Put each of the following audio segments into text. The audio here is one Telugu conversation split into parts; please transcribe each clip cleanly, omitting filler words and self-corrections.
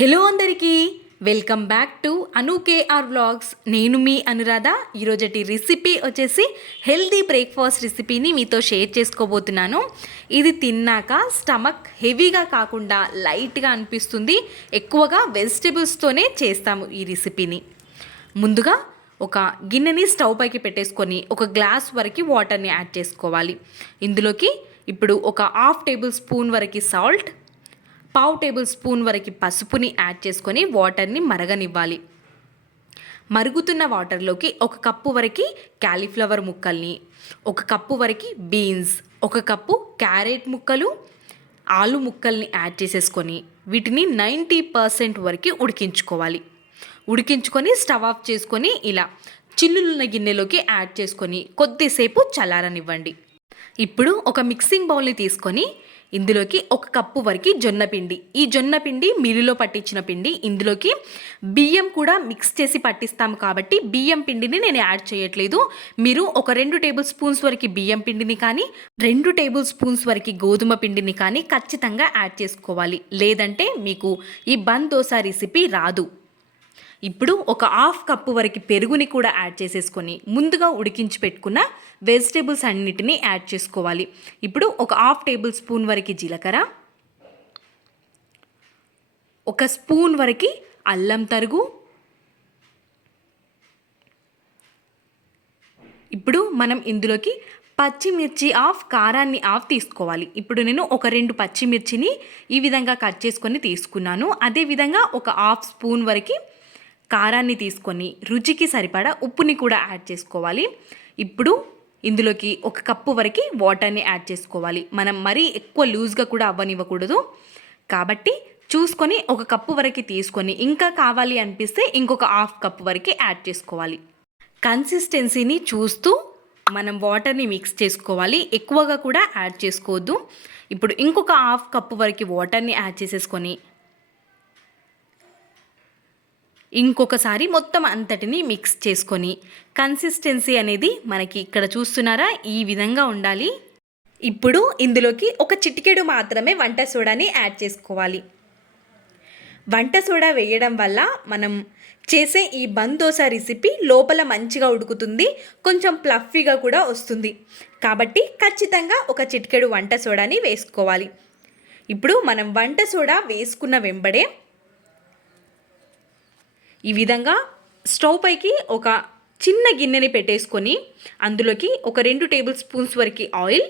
హలో అందరికీ welcome back to Anu KR vlogs. నేను మీ అనురాధ. ఈరోజటి రెసిపీ వచ్చేసి హెల్దీ బ్రేక్ఫాస్ట్ రెసిపీని మీతో షేర్ చేసుకోబోతున్నాను. ఇది తిన్నాక స్టమక్ హెవీగా కాకుండా లైట్గా అనిపిస్తుంది. ఎక్కువగా వెజిటేబుల్స్తోనే చేస్తాము ఈ రెసిపీని. ముందుగా ఒక గిన్నెని స్టవ్ పైకి పెట్టేసుకొని ఒక గ్లాస్ వరకు వాటర్ని యాడ్ చేసుకోవాలి. ఇందులోకి ఇప్పుడు ఒక హాఫ్ టేబుల్ స్పూన్ వరకు సాల్ట్, పావు టేబుల్ స్పూన్ వరకు పసుపుని యాడ్ చేసుకొని వాటర్ని మరగనివ్వాలి. మరుగుతున్న వాటర్లోకి ఒక కప్పు వరకు క్యాలీఫ్లవర్ ముక్కల్ని, ఒక కప్పు వరకు బీన్స్, ఒక కప్పు క్యారెట్ ముక్కలు, ఆలు ముక్కల్ని యాడ్ చేసేసుకొని వీటిని 90% వరకు ఉడికించుకోవాలి. ఉడికించుకొని స్టవ్ ఆఫ్ చేసుకొని ఇలా చిల్లులున్న గిన్నెలోకి యాడ్ చేసుకొని కొద్దిసేపు చల్లారనివ్వండి. ఇప్పుడు ఒక మిక్సింగ్ బౌల్ని తీసుకొని ఇందులోకి ఒక కప్పు వరకు జొన్న పిండి, ఈ జొన్న పిండి మిల్లులో పట్టించిన పిండి, ఇందులోకి బియ్యం కూడా మిక్స్ చేసి పట్టిస్తాము కాబట్టి బియ్యం పిండిని నేను యాడ్ చేయట్లేదు. మీరు ఒక 2 టేబుల్ స్పూన్స్ వరకు బియ్యం పిండిని కానీ 2 టేబుల్ స్పూన్స్ వరకు గోధుమ పిండిని కానీ ఖచ్చితంగా యాడ్ చేసుకోవాలి. లేదంటే మీకు ఈ బన్ దోశ రెసిపీ రాదు. ఇప్పుడు ఒక హాఫ్ కప్పు వరకు పెరుగుని కూడా యాడ్ చేసేసుకొని ముందుగా ఉడికించి పెట్టుకున్న వెజిటేబుల్స్ అన్నిటినీ యాడ్ చేసుకోవాలి. ఇప్పుడు ఒక హాఫ్ టేబుల్ స్పూన్ వరకు జీలకర్ర, ఒక స్పూన్ వరకు అల్లం తరుగు, ఇప్పుడు మనం ఇందులోకి పచ్చిమిర్చి కారాన్ని తీసుకోవాలి. ఇప్పుడు నేను ఒక 2 పచ్చిమిర్చిని ఈ విధంగా కట్ చేసుకొని తీసుకున్నాను. అదేవిధంగా ఒక హాఫ్ స్పూన్ వరకు కారాన్ని తీసుకొని రుచికి సరిపడా ఉప్పుని కూడా యాడ్ చేసుకోవాలి. ఇప్పుడు ఇందులోకి ఒక కప్పు వరకు వాటర్ని యాడ్ చేసుకోవాలి. మనం మరీ ఎక్కువ లూజ్గా కూడా అవ్వనివ్వకూడదు కాబట్టి చూసుకొని ఒక కప్పు వరకు తీసుకొని ఇంకా కావాలి అనిపిస్తే ఇంకొక హాఫ్ కప్పు వరకు యాడ్ చేసుకోవాలి. కన్సిస్టెన్సీని చూస్తూ మనం వాటర్ని మిక్స్ చేసుకోవాలి. ఎక్కువగా కూడా యాడ్ చేసుకోవద్దు. ఇప్పుడు ఇంకొక హాఫ్ కప్పు వరకు వాటర్ని యాడ్ చేసేసుకొని ఇంకొకసారి మొత్తం అంతటిని మిక్స్ చేసుకొని కన్సిస్టెన్సీ అనేది మనకి ఇక్కడ చూస్తున్నారా ఈ విధంగా ఉండాలి. ఇప్పుడు ఇందులోకి ఒక చిటికెడు మాత్రమే వంట సోడాని యాడ్ చేసుకోవాలి. వంట సోడా వేయడం వల్ల మనం చేసే ఈ బన్ దోశ రెసిపీ లోపల మంచిగా ఉడుకుతుంది, కొంచెం ప్లఫీగా కూడా వస్తుంది. కాబట్టి ఖచ్చితంగా ఒక చిటికెడు వంట సోడాని వేసుకోవాలి. ఇప్పుడు మనం వంట సోడా వేసుకున్న వెంబడే ఈ విధంగా స్టవ్ పైకి ఒక చిన్న గిన్నెని పెట్టేసుకొని అందులోకి ఒక 2 టేబుల్ స్పూన్స్ వరకు ఆయిల్,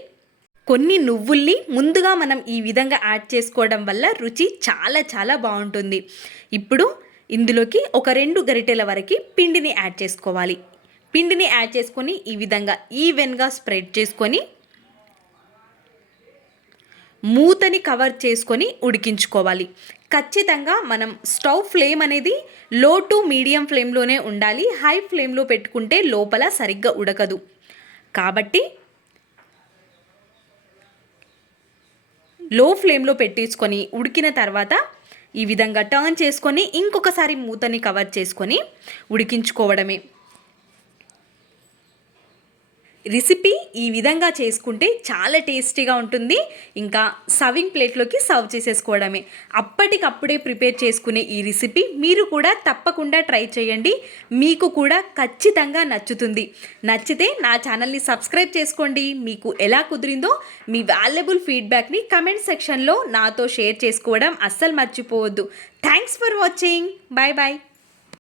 కొన్ని నువ్వుల్ని ముందుగా మనం ఈ విధంగా యాడ్ చేసుకోవడం వల్ల రుచి చాలా చాలా బాగుంటుంది. ఇప్పుడు ఇందులోకి ఒక 2 గరిటెల వరకు పిండిని యాడ్ చేసుకోవాలి. పిండిని యాడ్ చేసుకొని ఈ విధంగా ఈవెన్గా స్ప్రెడ్ చేసుకొని మూతని కవర్ చేసుకొని ఉడికించుకోవాలి. ఖచ్చితంగా మనం స్టవ్ ఫ్లేమ్ అనేది లో టు మీడియం ఫ్లేమ్లోనే ఉండాలి. హై ఫ్లేమ్లో పెట్టుకుంటే లోపల సరిగ్గా ఉడకదు. కాబట్టి లో ఫ్లేమ్లో పెట్టించుకొని ఉడికిన తర్వాత ఈ విధంగా టర్న్ చేసుకొని ఇంకొకసారి మూతని కవర్ చేసుకొని ఉడికించుకోవడమే. రెసిపీ ఈ విధంగా చేసుకుంటే చాలా టేస్టీగా ఉంటుంది. ఇంకా సర్వింగ్ ప్లేట్లోకి సర్వ్ చేసేసుకోవడమే. అప్పటికప్పుడే ప్రిపేర్ చేసుకునే ఈ రెసిపీ మీరు కూడా తప్పకుండా ట్రై చేయండి. మీకు కూడా ఖచ్చితంగా నచ్చుతుంది. నచ్చితే నా ఛానల్ని సబ్స్క్రైబ్ చేసుకోండి. మీకు ఎలా కుదిరిందో మీ వాల్యుబుల్ ఫీడ్బ్యాక్ని కమెంట్ సెక్షన్లో నాతో షేర్ చేసుకోవడం అస్సలు మర్చిపోవద్దు. Thanks for watching. Bye bye.